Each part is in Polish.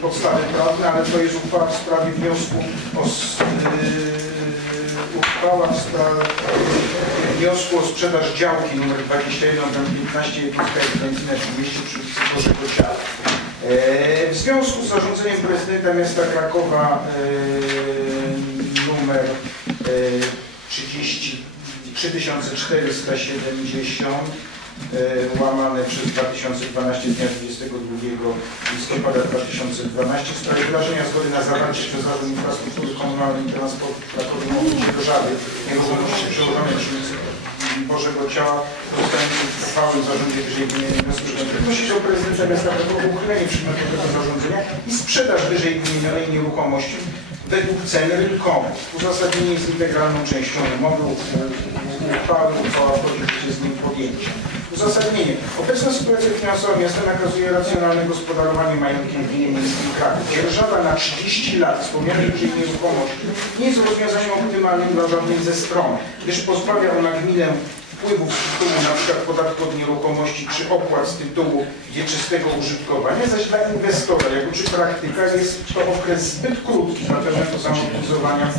podstawy prawne, ale to jest uchwała w sprawie wniosku o yy, uchwała w sprawie wniosku o sprzedaż działki numer 21 15 jednostka ewidencyjna 30 przy Bożego Ciała. E, W związku z zarządzeniem prezydenta miasta Krakowa e, numer e, 30 3470 e, łamane przez 2012 dnia 22 listopada 2012 w sprawie wyrażenia zgody na zawarcie przez Zarząd Infrastruktury Komunalnej i Transportu w Krakowie umowy żady nieruchomości przełożonej przy ulicy Bożego Ciała uchwały w zarządzie wyżej wymienionego inwestycji. Prosi do prezydenta miasta Krakowa uchylenie przedmiotowego zarządzenia i sprzedaż wyżej wymienionej nieruchomości według cen rynkowych. Uzasadnienie jest integralną częścią umowy uchwały, uchwała wchodzi w życie z nim podjęcia. Uzasadnienie. Obecna sytuacja finansowa miasta nakazuje racjonalne gospodarowanie majątkiem gminy miejskiej Kraków. Dzierżawa na 30 lat wspomnianej wyżej nieruchomości nie jest rozwiązaniem optymalnym dla żadnej ze stron, gdyż pozbawia ona gminę wpływów z tytułu np. podatku od nieruchomości czy opłat z tytułu wieczystego użytkowania, zaś dla inwestora, jak uczy praktyka, jest to okres zbyt krótki dla pełnego zamortyzowania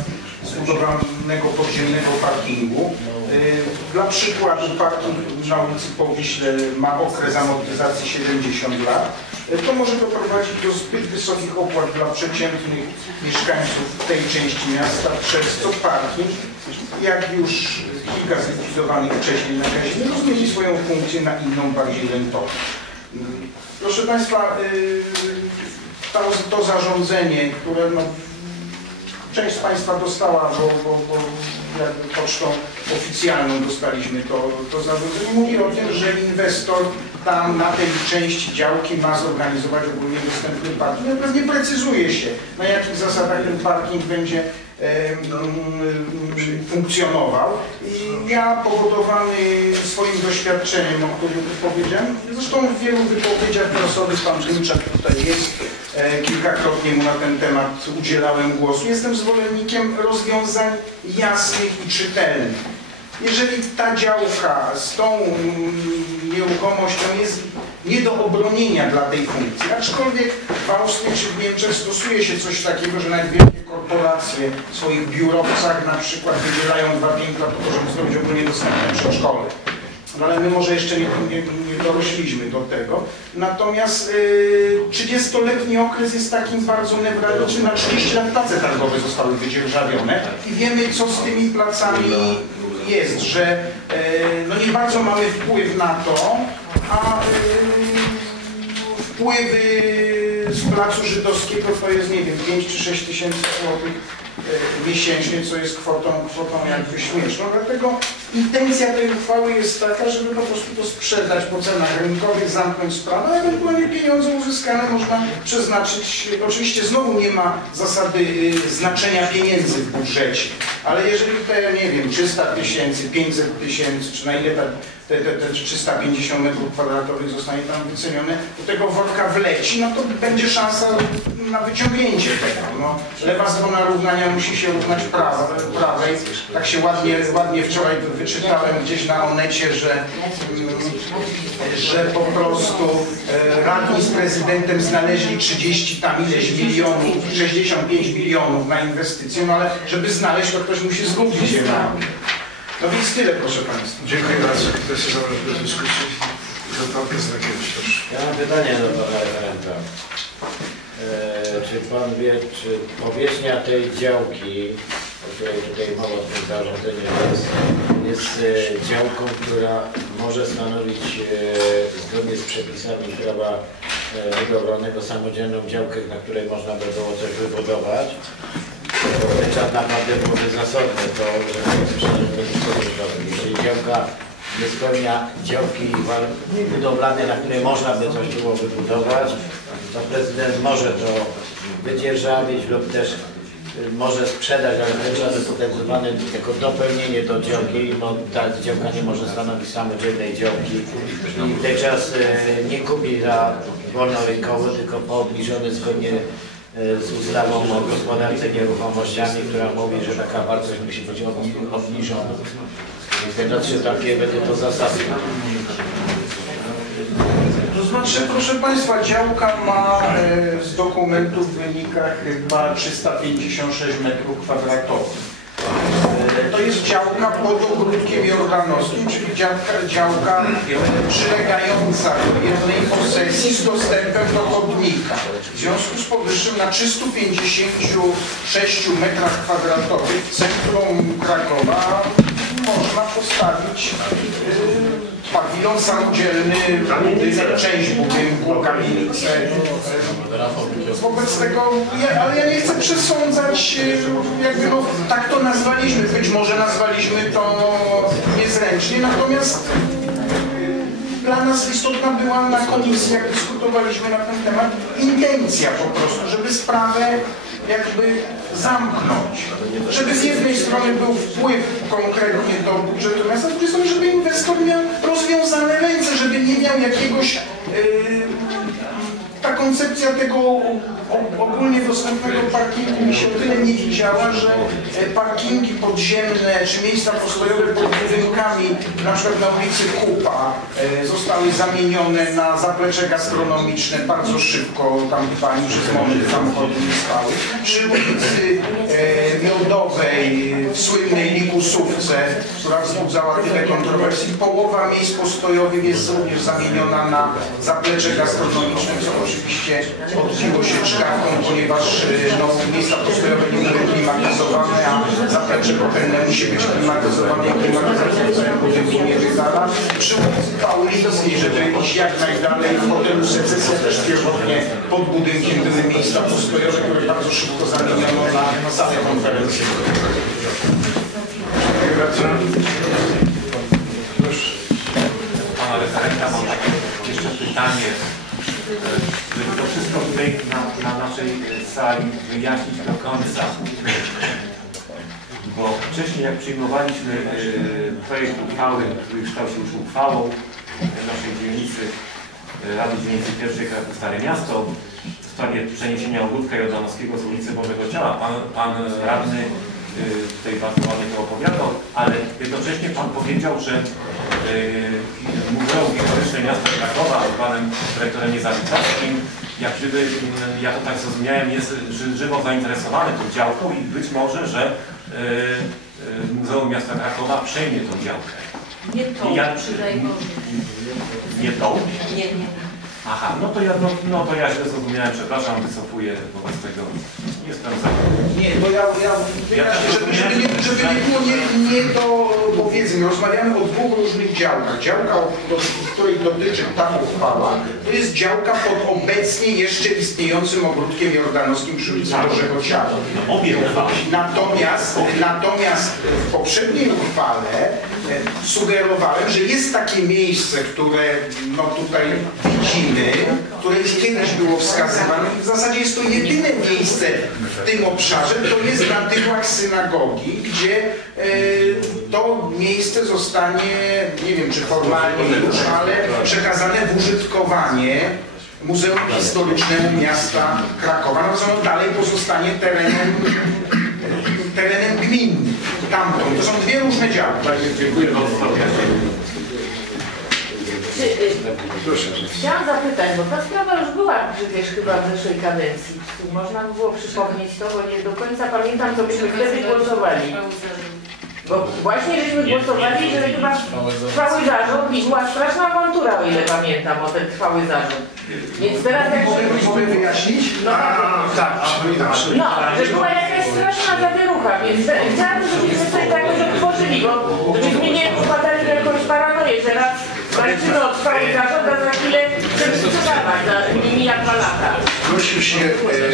zbudowanego podziemnego parkingu. Yy, Dla przykładu parking na ulicy Powiśle ma okres amortyzacji 70 lat. Yy, To może doprowadzić do zbyt wysokich opłat dla przeciętnych mieszkańców tej części miasta, przez co parking, jak już kilka zlikwidowanych wcześniej na Kazimierzu, zmieni swoją funkcję na inną, bardziej rentowną. Yy, Proszę Państwa, to, to zarządzenie, które no, część z Państwa dostała, bo, bo, bo jakby pocztą oficjalną dostaliśmy to, to zarządzenie, mówi o tym, że inwestor tam na tej części działki ma zorganizować ogólnie dostępny parking. No pewnie precyzuje się, na jakich zasadach ten parking będzie funkcjonował. I ja powodowany swoim doświadczeniem, o którym powiedziałem, zresztą w wielu wypowiedziach prasowych pan Klimczak tutaj jest, kilkakrotnie mu na ten temat udzielałem głosu. Jestem zwolennikiem rozwiązań jasnych i czytelnych. Jeżeli ta działka z tą mm, nieruchomością jest nie do obronienia dla tej funkcji, aczkolwiek w Austrii czy w Niemczech stosuje się coś takiego, że nawet wielkie korporacje w swoich biurowcach na przykład wydzielają dwa piętra po to, żeby zrobić ogólnie dostępne przedszkole. No ale my może jeszcze nie, nie, nie dorośliśmy do tego. Natomiast y, 30-letni okres jest takim bardzo newralgicznym. Na 30 lat place targowe zostały wydzierżawione i wiemy, co z tymi placami jest, że y, no nie bardzo mamy wpływ na to, a y, wpływy z placu żydowskiego to jest, nie wiem, 5 czy 6 tysięcy złotych miesięcznie, co jest kwotą, kwotą jakby śmieszną. Dlatego intencja tej uchwały jest taka, żeby po prostu to sprzedać po cenach rynkowych, zamknąć sprawę, a ewentualnie pieniądze uzyskane można przeznaczyć. Oczywiście znowu nie ma zasady y, znaczenia pieniędzy w budżecie, ale jeżeli te, nie wiem, 300 tysięcy, 500 tysięcy, czy na ile ta, te, te, te 350 metrów kwadratowych zostanie tam wycenione, do tego worka wleci, no to będzie szansa na wyciągnięcie tego. No, lewa strona równania musi się równać prawa, prawej. Tak się ładnie, ładnie wczoraj wyczytałem gdzieś na Onecie, że, mm, że po prostu e, radni z prezydentem znaleźli 30 tam ileś milionów, 65 milionów na inwestycje, no ale żeby znaleźć, to ktoś musi zgubić je na No więc tyle, proszę Państwa. Dziękuję bardzo. Kto się zabrał do dyskusji? Zapałkę z rakietą, proszę. Ja mam pytanie do pana referenta. E, czy pan wie, czy powierzchnia tej działki, o której tutaj mowa w tym zarządzeniu jest, jest e, działką, która może stanowić e, zgodnie z przepisami prawa budowlanego samodzielną działkę, na której można by było coś wybudować. Czas naprawdę byłoby zasobne to, że Jeżeli działka nie spełnia działki warunków budowlanej, na której można by coś było wybudować, to prezydent może to wydzierżawić lub też y, może sprzedać, ale wtedy jest potraktowane jako dopełnienie do działki, bo ta działka nie może stanowić samodzielnej działki. I w ten czas y, nie kupi za wolnorynkowo, tylko po obniżony zgodnie z ustawą o gospodarce nieruchomościami, która mówi, że taka wartość musi być obni- obniżona. Te trzy takie będą to zasady. To znaczy, proszę Państwa, działka ma e, z dokumentu dokumentu wynika chyba 356 metrów kwadratowych. To jest działka pod ogródkiem jordanowskim, czyli działka, działka przylegająca jednej posesji z dostępem do chodnika. W związku z powyższym na 356 metrach kwadratowych centrum Krakowa można postawić e, pawilon samodzielny, budynek, część budynku, kamienicę. Wobec tego, ja, ale ja nie chcę przesądzać, e, jakby no, tak to nazwaliśmy, być może nazwaliśmy to niezręcznie, natomiast dla nas istotna była na komisji, jak dyskutowaliśmy na ten temat, intencja po prostu, żeby sprawę jakby zamknąć. Żeby z jednej strony był wpływ konkretnie do budżetu miasta, z drugiej strony, żeby inwestor miał rozwiązane ręce, żeby nie miał jakiegoś e, ta koncepcja tego ogólnie dostępnego parkingu mi się tyle nie widziała, że e, parkingi podziemne czy miejsca postojowe pod budynkami, na przykład na ulicy Kupa, e, zostały zamienione na zaplecze gastronomiczne bardzo szybko, tam pani przez moment samochody nie stały. Przy ulicy e, Miodowej, w słynnej Likusówce, która wzbudzała tyle kontrowersji, połowa miejsc postojowych jest również zamieniona na zaplecze gastronomiczne, co oczywiście odbiło się czkawką, ponieważ y, no, miejsca postojowe nie były klimatyzowane, a zaplecze pochylne musi być klimatyzowane i klimatyzacja w całym budynku nie wydala. Przy ulicy Paulińskiej, żeby iść jak najdalej, w hotelu Secesja też pierwotnie pod budynkiem były miejsca postojowe, które bardzo szybko zamieniono na salę bardzo. pana referenta mam takie jeszcze pytanie, tutaj na, na naszej e, sali wyjaśnić do końca. Bo wcześniej jak przyjmowaliśmy e, projekt uchwały, który kształcił już uchwałą e, naszej dzielnicy, Rady Dzielnicy Pierwszej Kraków Stare Miasto w sprawie przeniesienia ogródka jordanowskiego z ulicy Bożego Ciała. Pan, pan radny tutaj bardzo ładnie to opowiadał, ale jednocześnie Pan powiedział, że Muzeum Historyczne Miasta Krakowa z Panem Dyrektorem Niezawitkowskim, jak gdyby, ja to tak zrozumiałem, jest ży- żywo zainteresowany tą działką i być może, że y, y, Muzeum Miasta Krakowa przejmie tą działkę. Nie I ja-. Nie tą? Nie, nie. Aha, no to ja, no, no to ja źle zrozumiałem, przepraszam, wycofuję wobec tego. Jestem za. Nie, bo ja, ja żeby, żeby, nie, żeby nie było nie, nie do powiedzmy, rozmawiamy o dwóch różnych działkach. Działka, do, której dotyczy ta uchwała, to jest działka pod obecnie jeszcze istniejącym ogródkiem jordanowskim przy ulicy Bożego Ciała. No, obie uchwały. Natomiast, natomiast w poprzedniej uchwale e, sugerowałem, że jest takie miejsce, które no tutaj widzimy, które już kiedyś było wskazywane i w zasadzie jest to jedyne miejsce w tym obszarze, to jest na tyłach synagogi, gdzie e, to miejsce zostanie, nie wiem czy formalnie już, ale przekazane w użytkowanie Muzeum Historycznemu Miasta Krakowa. No to dalej pozostanie terenem terenem gminnym, tamtą. To są dwie różne działki. Dziękuję bardzo. Czy, y, chciałam zapytać, bo ta sprawa już była przecież chyba w zeszłej kadencji. Czy można by było przypomnieć to, bo nie do końca pamiętam, co byśmy wtedy głosowali. Bo właśnie żeśmy głosowali, że chyba trwały zarząd i była straszna awantura, o ile pamiętam, o ten trwały zarząd. Więc teraz jak mogę wyjaśnić? No, Tak, przypominam sobie. no, że była jakaś straszna zawierucha, więc chciałam, żebyśmy sobie tak już otworzyli, bo żebyśmy nie wpadali w jakąś paranoję, że raz walczymy o trwały zarząd, a za chwilę chcemy sprzedawać za mija dwa lata. Zgłosił się e, e,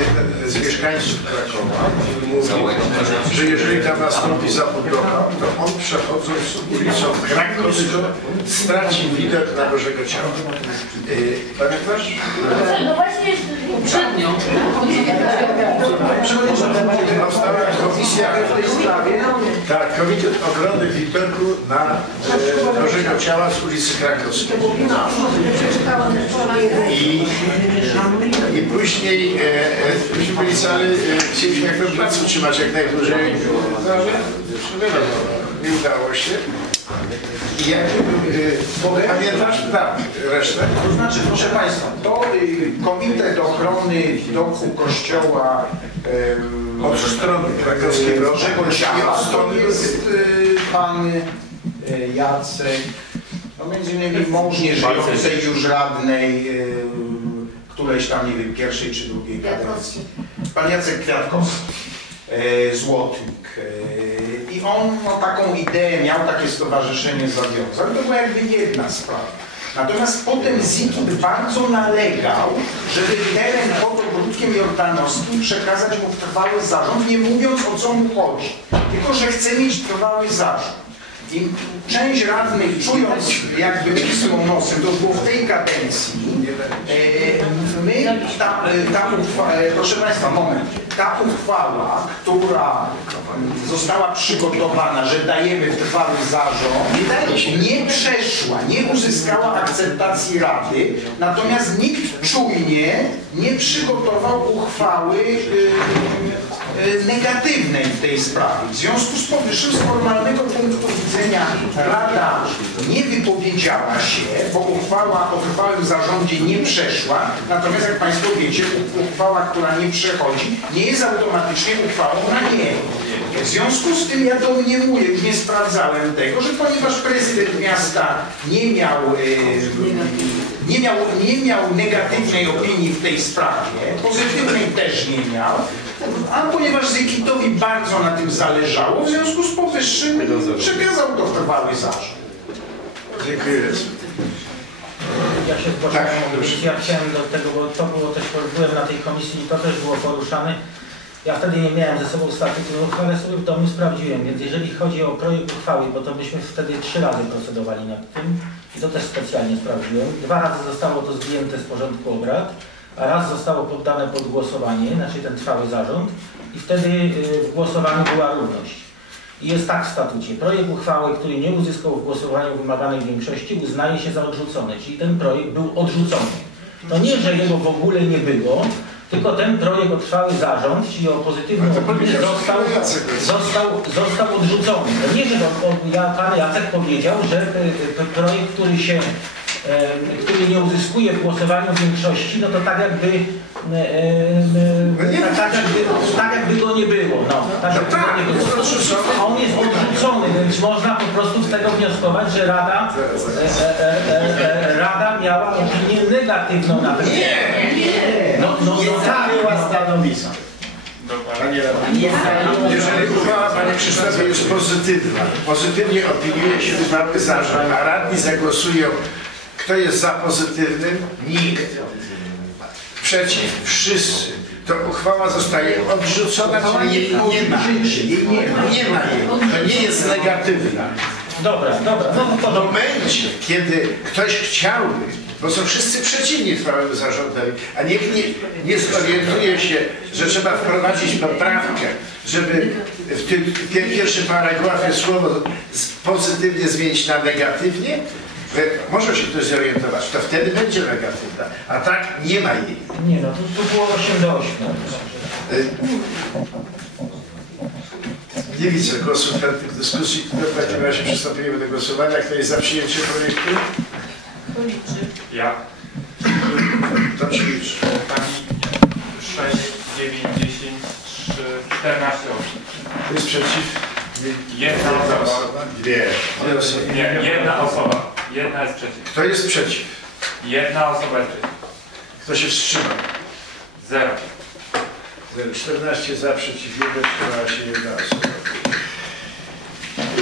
jeden z mieszkańców Krakowa, mówił, że jeżeli tam nastąpi zabudowa, to on przechodząc ulicą Krakowską straci widok na Bożego Ciała. E, Pamiętasz? No właśnie, przednią. Powstała komisja w tej sprawie. Tak, Komitet Ochrony Wiperku na e, Bożego Ciała z ulicy Krakowskiej. I, i później, e, e, myśmy byli cały, e, chcieliśmy jak ten plac utrzymać jak najdłużej, no ale nie udało się. I jaki był, y, pamiętasz? Tak, resztę? To znaczy, proszę Państwa, to y, Komitet Ochrony Doku Kościoła em, Od strony krakowskiego Bożego Ciała, to jest y, Pan y, Jacek, no między innymi mąż nieżyjącej już radnej, y, którejś tam, nie wiem, pierwszej czy drugiej kadencji. Pan Jacek Kwiatkowski, e, Złotnik. I on no, taką ideę miał, takie stowarzyszenie zawiązał. To była jakby jedna sprawa. Natomiast potem Zikit bardzo nalegał, żeby teren pod ogródkiem jordanowskim przekazać mu w trwały zarząd, nie mówiąc o co mu chodzi. Tylko, że chce mieć trwały zarząd. I część radnych, czując jakby pismo nosem, to było w tej kadencji, e, my, ta, ta uchwała, e, proszę Państwa, moment, ta uchwała, która została przygotowana, że dajemy trwały zarząd, nie przeszła, nie uzyskała akceptacji Rady, natomiast nikt czujnie nie przygotował uchwały y, y, negatywnej w tej sprawie. W związku z powyższym z formalnego punktu widzenia Rada nie wypowiedziała się, bo uchwała o trwałym zarządzie nie przeszła, natomiast jak Państwo wiecie, uchwała, która nie przechodzi, nie jest automatycznie uchwałą na nie. W związku z tym ja domniemuję, już nie sprawdzałem tego, że ponieważ prezydent miasta nie miał, e, nie miał, nie miał negatywnej opinii w tej sprawie, pozytywnej też nie miał, a ponieważ Zykitowi bardzo na tym zależało, w związku z powyższym przekazał to w trwały zarząd. Dziękuję. Ja się Tak, zgłaszałem, proszę. ja chciałem do tego, bo to było też, byłem na tej komisji i to też było poruszane. Ja wtedy nie miałem ze sobą statutu, ale sobie w domu sprawdziłem, więc jeżeli chodzi o projekt uchwały, bo to myśmy wtedy trzy razy procedowali nad tym i to też specjalnie sprawdziłem. Dwa razy zostało to zdjęte z porządku obrad, a raz zostało poddane pod głosowanie, znaczy ten trwały zarząd i wtedy y, w głosowaniu była równość. I jest tak w statucie. Projekt uchwały, który nie uzyskał w głosowaniu wymaganej większości, uznaje się za odrzucony, czyli ten projekt był odrzucony. To nie, że jego w ogóle nie było, tylko ten projekt o trwały zarząd, czyli o pozytywną opinię, został, został, został odrzucony. To nie, że to, ja, pan Jacek powiedział, że e, e, projekt, który się e, który nie uzyskuje w głosowaniu większości, no to tak jakby e, e, No nie tak, tak, jakby, tak jakby go nie było. No, tak jakby tak, go nie było. A on jest odrzucony, więc można po prostu z tego wnioskować, że Rada, e, e, e, e, Rada miała opinię negatywną na ten temat. No, no, no tak, no, stanowiska. Jeżeli uchwała Panie Krzysztofie jest pozytywna, pozytywnie opiniuje się trwały zarząd, a radni zagłosują, kto jest za pozytywnym? Nikt. Przeciw? Wszyscy. To uchwała zostaje odrzucona, czyli jej nie ma. Nie ma. Nie ma jej. To nie jest negatywna. Dobra, dobra, no W momencie, kiedy ktoś chciałby, bo są wszyscy przeciwni trwałemu zarządowi, a nikt nie, nie zorientuje się, że trzeba wprowadzić poprawkę, żeby w tym pie- pierwszym paragrafie słowo pozytywnie zmienić na negatywnie, może się ktoś zorientować, to wtedy będzie negatywna, a tak nie ma jej. Nie no, tu, tu było 8 do 8. Nie widzę głosów chętnych dyskusji, to w takim razie przystąpimy do głosowania. Kto jest za przyjęciem projektu? Ja. To liczy. Pani 6, 9, 10, 3, 14 osób. Kto jest przeciw? Jedna osoba. Dwie. Dwie osoby. Nie, jedna osoba. Jedna jest przeciw. Kto jest przeciw? Jedna osoba jest przeciw. Kto się wstrzymał? Zero. 14 za, przeciw 1, wstrzymała się jedna osoba.